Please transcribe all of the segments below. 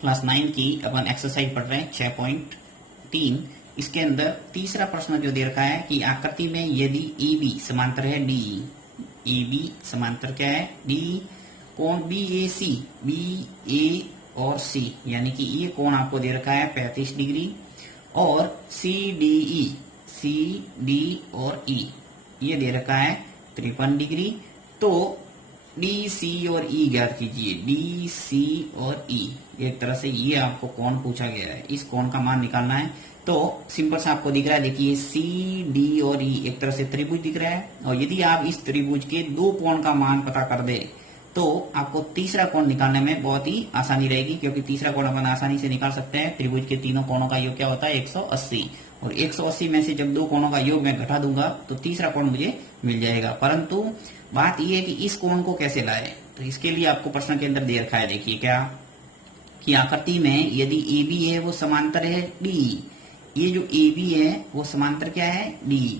Class 9 की अपन exercise पढ़ रहे हैं 6.3। इसके अंदर तीसरा प्रश्न जो दे रखा है कि आकृति में यदि AB समांतर है DE, AB समांतर क्या है DE, कोण BAC, BA और C यानी कि ये कोण आपको दे रखा है 35 डिग्री, और CDE, CD और E ये दे रखा है 53 डिग्री। तो DC और E ज्ञात कीजिए, DC और E एक तरह से ये आपको कोण पूछा गया है, इस कोण का मान निकालना है। तो सिंपल सा आपको दिख रहा है, देखिए CD और E एक तरह से त्रिभुज दिख रहा है, और यदि आप इस त्रिभुज के दो कोण का मान पता कर दे तो आपको तीसरा कोण निकालने में बहुत ही आसानी रहेगी, क्योंकि तीसरा कोण अपन आसानी से निकाल सकते हैं। त्रिभुज के तीनों कोणों का योग क्या होता है 180, और 180 में से जब दो कोणों का योग मैं घटा दूंगा तो तीसरा कोण मुझे मिल जाएगा। परंतु बात यह है कि इस कोण को कैसे लाए, तो इसके लिए आपको प्रश्न के अंदर दे रखा है, देखिए क्या कि आकृति में यदि AB है वो समांतर है DE, ये जो AB है वो समांतर क्या है DE।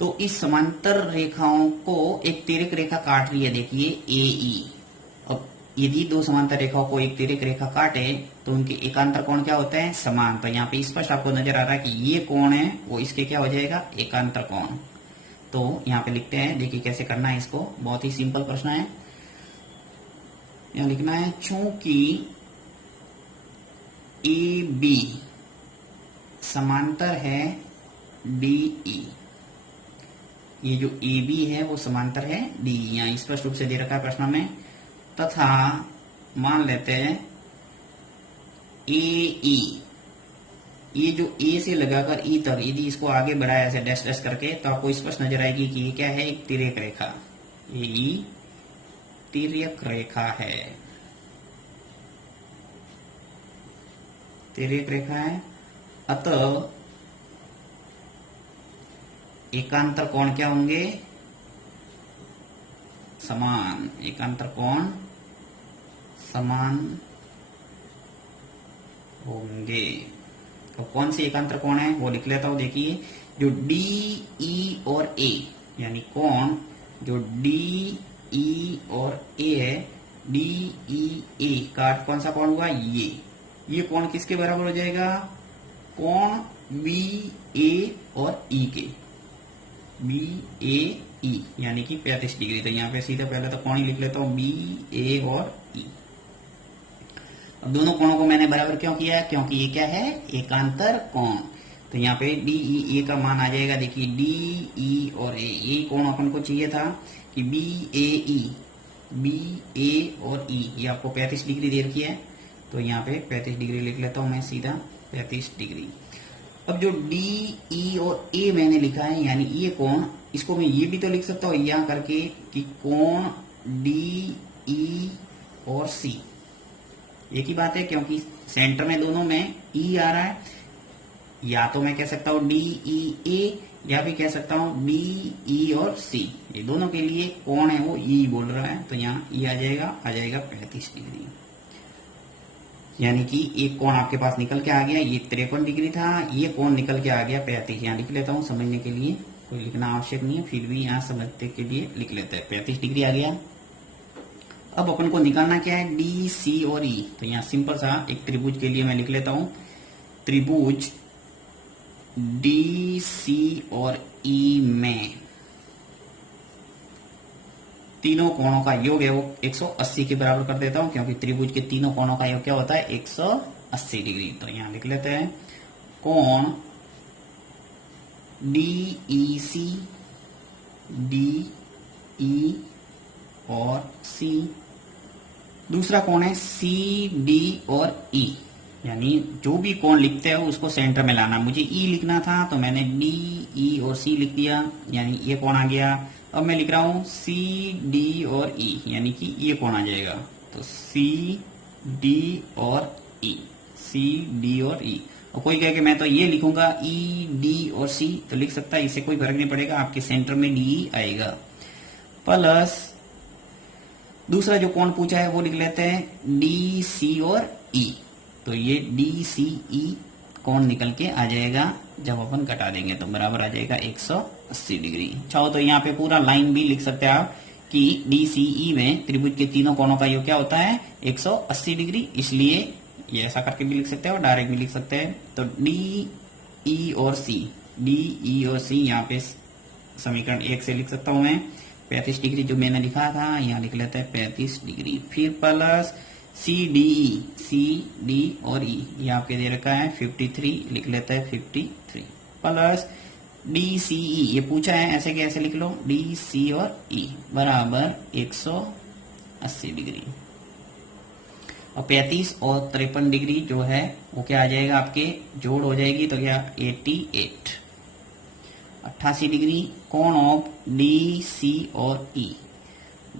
तो इस समांतर रेखाओं को एक तिर्यक रेखा काट रही है, देखिए AE। अब यदि दो समांतर रेखाओं को एक तिर्यक रेखा काटे तो उनके एकांतर कोण क्या होते हैं समान। तो यहाँ पे स्पष्ट आपको नजर आ रहा है कि ये कोण है वो इसके क्या हो जाएगा एकांतर कोण। तो यहाँ पे लिखते हैं, देखिए कैसे करना है इसको, बहुत ही सिंपल प्रश्न है। यहाँ लिखना है चूंकि AB समांतर है DE, ये जो AB है वो समांतर है DE, यहाँ स्पष्ट रूप से दे रखा है प्रश्न में। तथा मान लेते हैं AE, ये जो A से लगाकर E तक यदि इसको आगे बढ़ाया ऐसे डैश डैश करके तो आपको स्पष्ट नजर आएगी कि ये क्या है एक तिर्यक रेखा, AE तिर्यक रेखा है, तिर्यक रेखा है। अतः एकांतर कोण क्या होंगे समान, एकांतर कोण समान होंगे। तो कौन से एकांतर कोण है वो लिख लेता हूं, देखिए जो DE और A यानी कोण जो DE और A है, DEA का कौन सा कोण हुआ ये कोण किसके बराबर हो जाएगा कोण BA और E के, BAE यानी कि 35 डिग्री। तो यहाँ पे सीधा पहले तो कोण ही लिख लेता हूँ BA और E। अब दोनों कोणों को मैंने बराबर क्यों किया, क्योंकि ये क्या है एकांतर कोण। तो यहाँ पे DEA का मान आ जाएगा, देखिए DE और A, ये कोण अपन को चाहिए था कि BA और E ये आपको 35 डिग्री दे रखी है। तो यहाँ पे 35 डिग्री लिख लेता हूं मैं सीधा 35 डिग्री। अब जो DE और A मैंने लिखा है यानी ये कोण, इसको मैं ये भी तो लिख सकता हूँ यहाँ करके कि कोण DE और C एक ही बात है, क्योंकि सेंटर में दोनों में E आ रहा है। या तो मैं कह सकता हूँ DEA या भी कह सकता हूँ DE और C, ये दोनों के लिए कोण है वो E बोल रहा है। तो यहाँ E आ जाएगा 35 डिग्री, यानी कि एक कोण आपके पास निकल के आ गया, ये 53 डिग्री था, ये कोण निकल के आ गया 35। यहाँ लिख लेता हूँ समझने के लिए, कोई लिखना आवश्यक नहीं है, फिर भी यहाँ समझने के लिए लिख लेते हैं 35 डिग्री आ गया। अब अपन को निकालना क्या है DC और E। तो यहाँ सिंपल सा एक त्रिभुज के लिए मैं लिख लेता हूं, त्रिभुज DC और E में तीनों कोणों का योग है वो 180 के बराबर कर देता हूं, क्योंकि त्रिभुज के तीनों कोणों का योग क्या होता है 180 डिग्री। तो यहाँ लिख लेते हैं कोण DEC, DE और C, दूसरा कोण है CD और E, यानी जो भी कोण लिखते हो उसको सेंटर में लाना। मुझे E लिखना था तो मैंने DE और C लिख दिया, यानी ये कोण आ गया। अब मैं लिख रहा हूं CD और E, यानी कि ये कोण आ जाएगा। तो CD और E, CD और E। और कोई कहे कि मैं तो ये लिखूंगा ED और C, तो लिख सकता है, इससे कोई फर्क नहीं पड़ेगा, आपके सेंटर में DE आएगा। प्लस दूसरा जो कोण पूछा है वो लिख लेते हैं DC और E। तो ये DCE कोण निकल के आ जाएगा, जब अपन घटा देंगे तो बराबर आ जाएगा 180 डिग्री। चाहो तो यहाँ पे पूरा लाइन भी लिख सकते हैं आप कि DCE में त्रिभुज के तीनों कोणों का योग क्या होता है 180 डिग्री, इसलिए ये ऐसा करके भी लिख सकते हैं और डायरेक्ट भी लिख सकते हैं। तो डी ई और सी, डी ई और सी यहाँ पे समीकरण 1 से लिख सकता हूं मैं। 35 डिग्री जो मैंने लिखा था यहाँ लिख लेते हैं 35 डिग्री, फिर प्लस सी डी और ई, ये आपके दे रखा है 53, लिख लेते हैं 53, प्लस डी सी ई, ये पूछा है ऐसे के ऐसे लिख लो, डी सी और ई बराबर 180 डिग्री। और 35 और 53 डिग्री जो है वो क्या आ जाएगा, आपके जोड़ हो जाएगी तो क्या 88। 88 डिग्री कोण ऑफ डी सी और ई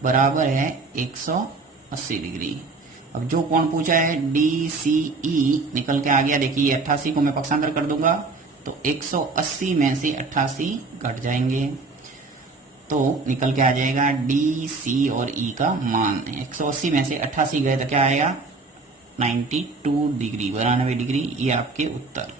बराबर है 180 डिग्री। अब जो कोण पूछा है डी सी ई निकल के आ गया, देखिए 88 को मैं पक्षांतर कर दूंगा तो 180 में से 88 घट जाएंगे तो निकल के आ जाएगा डी सी और ई का मान। 180 में से 88 गए तो क्या आएगा 92 डिग्री, 92 डिग्री, ये आपके उत्तर।